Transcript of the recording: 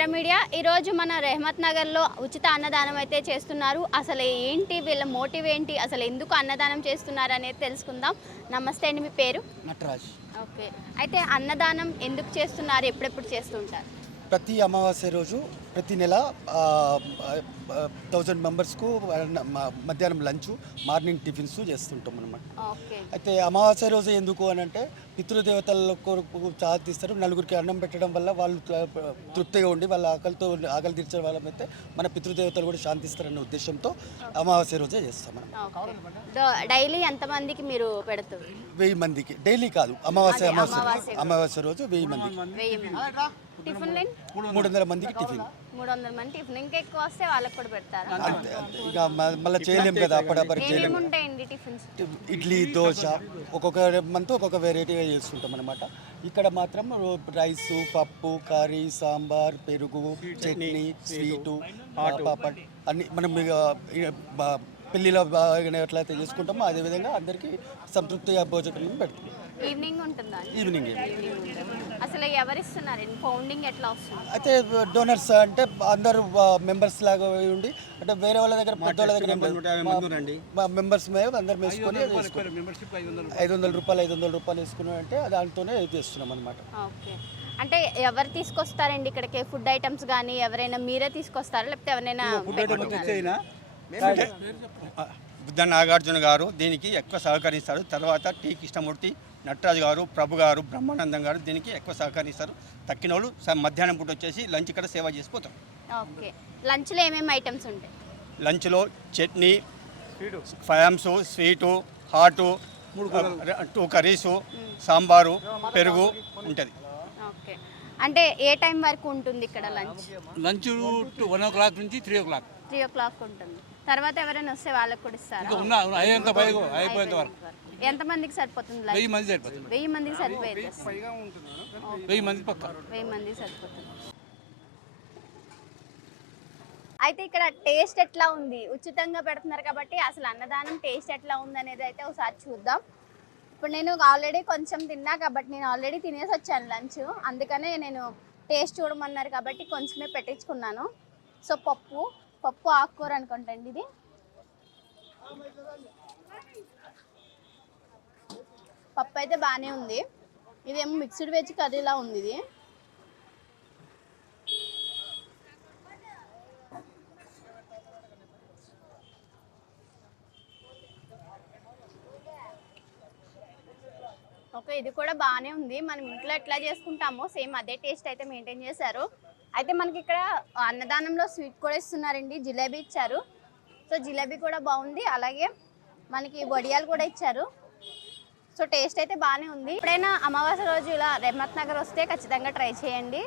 నమస్కారం మీడియా ఈరోజు మన రెహమత్ నగర్లో ఉచిత అన్నదానం అయితే చేస్తున్నారు. అసలు ఏంటి వీళ్ళ మోటివ్ ఏంటి, అసలు ఎందుకు అన్నదానం చేస్తున్నారు అనేది తెలుసుకుందాం. నమస్తే అండి, మీ పేరు? నటరాజ్. ఓకే, అయితే అన్నదానం ఎందుకు చేస్తున్నారు, ఎప్పుడెప్పుడు చేస్తుంటారు? ప్రతి అమావాస్య రోజు ప్రతి నెల 1000 మెంబర్స్కు మధ్యాహ్నం లంచ్, మార్నింగ్ టిఫిన్స్ చేస్తుంటాం అనమాట. ఓకే, అయితే అమావాస్య రోజు ఎందుకు అని అంటే పితృదేవతల కొరకు తీస్తారు. నలుగురికి అన్నం పెట్టడం వల్ల వాళ్ళు తృప్తిగా ఉండి వాళ్ళ ఆకలి తీర్చే వాళ్ళమైతే మన పితృదేవతలు కూడా శాంతిస్తారనే ఉద్దేశంతో అమావాస్య రోజే చేస్తాం మనం. డైలీ ఎంతమందికి మీరు పెడుతుంది? 1000 మందికి. డైలీ కాదు, అమావాస్య రోజు 1000 మందికి. టిఫిన్ 300 మందికి టిఫిన్. 300 మంది టిఫిన్. ఇంకా ఎక్కువ వస్తే వాళ్ళకి కూడా పెడతారా? అంతే అంతే, ఇక మళ్ళీ చేయలేం కదా, అప్పటికి చేయలేము. ఉంటాయండి టిఫిన్స్? ఇడ్లీ, దోశ, ఒక్కొక్క మంత్ ఒక్కొక్క వెరైటీగా చేస్తుంటాం అనమాట. ఇక్కడ మాత్రం రైస్, పప్పు, కర్రీ, సాంబార్, పెరుగు, చట్నీ, స్వీటు, పాపడ్ అన్ని మనం పెళ్ళిలో ఎట్లయితే చేసుకుంటామో అదేవిధంగా అందరికీ సంతృప్తిగా భోజనం పెడుతున్నాం. ఈవినింగ్ ఉంటుందా? ఈవినింగ్. అసలు ఎవరిస్తున్నారు? ఫౌండింగ్ ఎట్లా వస్తుంది? అయితే డోనర్స్ అంటే అందరూ మెంబర్స్ లాగా ఉండి, అంటే వేరే వాళ్ళ దగ్గర పెద్దవాళ్ళ దగ్గర మెంబర్స్ అందరు వేసుకొని 500 రూపాయలు వేసుకుని అంటే దాంతోనే చేస్తున్నాం అనమాట. ఓకే, అంటే ఎవరు తీసుకొస్తారండి ఇక్కడికి? ఫుడ్ ఐటమ్స్ కానీ ఎవరైనా మీరే తీసుకొస్తారా, లేకపోతే ఎవరైనా? బుద్ధ నాగార్జున గారు దీనికి ఎక్కువ సహకరిస్తారు. తర్వాత టి కృష్ణమూర్తి, నటరాజు గారు, ప్రభు గారు, బ్రహ్మానందం గారు దీనికి ఎక్కువ సహకరిస్తారు. తక్కిన వాళ్ళు మధ్యాహ్నం పూట వచ్చేసి లంచ్ ఇక్కడ సేవ చేసిపోతాం. ఓకే, లంచ్లో ఏమేమి ఐటమ్స్ ఉంటాయి? లంచ్లో చట్నీ, ఫయామ్స్, స్వీటు, హాటు, 2 కర్రీసు, సాంబారు, పెరుగు ఉంటుంది. ఓకే, అంటే ఏ టైం వరకు ఉంటుంది ఇక్కడ లంచ్? 1 o'clock నుంచి 3 o'clock. 3 o'clock ఉంటుంది. తర్వాత ఎవరైనా వస్తే వాళ్ళకి కూడా ఇస్తారు? అయిపోయేంత వరకు. ఎంతమందికి సరిపోతుంది? 1000 మంది సరిపోతుంది. 1000 మందికి సరిపోయేది. 1000 మంది పక్క. 1000 మందికి సరిపోతుంది. అయితే ఇక్కడ టేస్ట్ ఎట్లా ఉంది? ఉచితంగా పెడుతున్నారు కాబట్టి అసలు అన్నదానం టేస్ట్ ఎట్లా ఉంది అనేది అయితే ఒకసారి చూద్దాం. ఇప్పుడు నేను ఆల్రెడీ కొంచెం తిన్నా కాబట్టి నేను ఆల్రెడీ తినేసి వచ్చాను లంచ్, అందుకనే నేను టేస్ట్ చూడమన్నారు కాబట్టి కొంచెమే పెట్టించుకున్నాను. సో పప్పు ఆకుకూర అనుకుంటండి ఇది. పప్పు అయితే బాగానే ఉంది. ఇదేమో మిక్స్డ్ వెజ్ కర్రీలా ఉంది ఇది. ఓకే, ఇది కూడా బాగానే ఉంది. మనం ఇంట్లో ఎట్లా చేసుకుంటామో సేమ్ అదే టేస్ట్ అయితే మెయింటైన్ చేశారు. అయితే మనకి ఇక్కడ అన్నదానంలో స్వీట్ కూడా ఇస్తున్నారండి, జిలేబీ ఇచ్చారు. సో జిలేబీ కూడా బాగుంది, అలాగే మనకి వడియాలు కూడా ఇచ్చారు. సో టేస్ట్ అయితే బాగానే ఉంది. ఎప్పుడైనా అమావాస్య రోజు ఇలా రెహమత్ నగర్ వస్తే ఖచ్చితంగా ట్రై చేయండి.